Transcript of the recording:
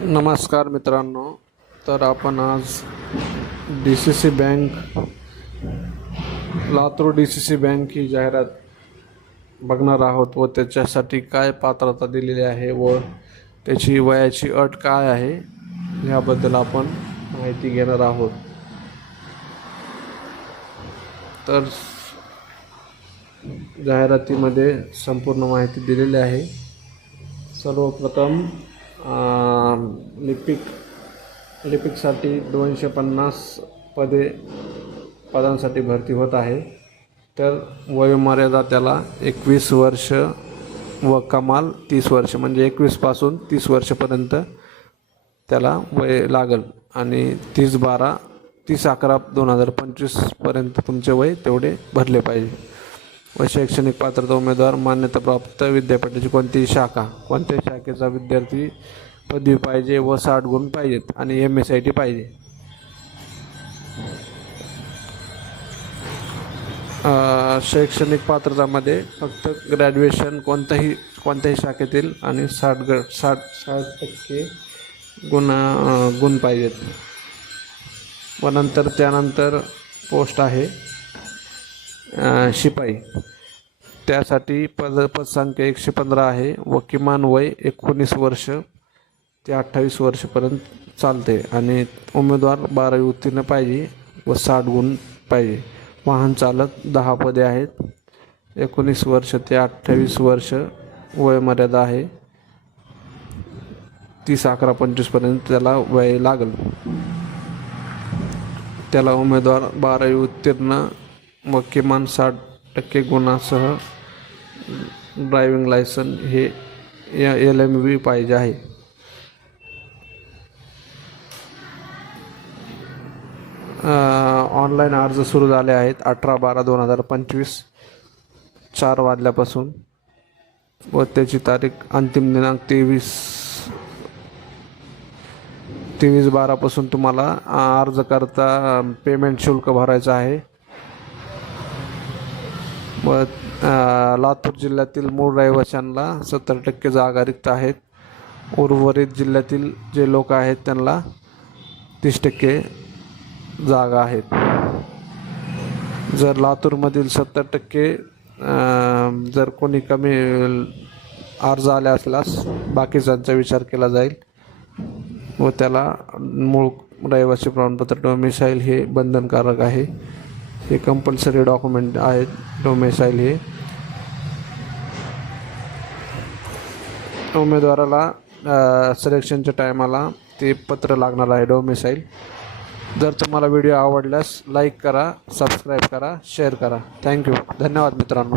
नमस्कार मित्रांनो, तर आपण आज DCC bank Latur DCC bank ही जाहिरात बघणार आहोत व त्याच्यासाठी काय पात्रता दिलेली आहे व त्याची वयाची अट काय आहे याबद्दल आपण माहिती घेणार आहोत। तर जाहिरातीमध्ये संपूर्ण माहिती दिलेली आहे। सर्वप्रथम लिपिकसाठी 250 पदांसाठी भरती होत आहे। तर वयोमर्यादा त्याला 21 वर्ष व कमाल 30 वर्ष, म्हणजे 21 पासून 30 वर्षापर्यंत त्याला वय लागल आणि 30/11/2025 पर्यंत तुमचे वय तेवढे भरले पाहिजे। व शैक्षणिक पात्रता उमेदवार मान्यताप्राप्त विद्यापीठाची कोणत्याही शाखेचा विद्यार्थी, पदवी पाहिजे व 60 गुण पाहिजेत आणि MSIT पाहिजे। शैक्षणिक पात्रतामध्ये फक्त ग्रॅज्युएशन कोणत्याही शाखेतील आणि 60% गुण पाहिजेत। व त्यानंतर पोस्ट आहे शिपाई, त्यासाठी पदसंख्या 115 आहे व किमान वय 19 वर्ष ते 28 वर्षापर्यंत चालते आणि उमेदवार 12वी उत्तीर्ण पाहिजे व 60 गुण पाहिजे। वाहन चालक 10 पदे आहेत। 19 वर्ष ते 28 वर्ष वयोमर्यादा आहे। 30/11/25 पर्यंत त्याला वय लागल। त्याला उमेदवार 12वी उत्तीर्ण व किमान 60% गुणासह ड्रायव्हिंग लायसन हे LMV पाहिजे आहे। ऑनलाईन अर्ज सुरू झाले आहेत 18/12/2025 4 वाजल्यापासून व त्याची तारीख अंतिम दिनांक 23/12 पासून तुम्हाला अर्ज करता पेमेंट शुल्क भरायचं आहे। व लातूर जिल्ह्यातील मूळ रहिवाशांना 70% जागा रिक्त आहेत। उर्वरित जिल्ह्यातील जे लोक आहेत त्यांना 30% जागा आहेत। जर लातूरमधील 70% जर कोणी कमी अर्ज आले असल्यास बाकीच्यांचा विचार केला जाईल व त्याला मूळ रहिवासी प्रमाणपत्र डोमिसाईल हे बंधनकारक आहे। हे कंपल्सरी डॉक्युमेंट आहेत। डोमिसाईल हे उमेदवाराला सिलेक्शनच्या टायमाला ते पत्र लागणार आहे, डोमिसाईल। जर तुम्हाला व्हिडिओ आवडल्यास लाईक करा, सबस्क्राईब करा, शेअर करा। थँक्यू, धन्यवाद मित्रांनो।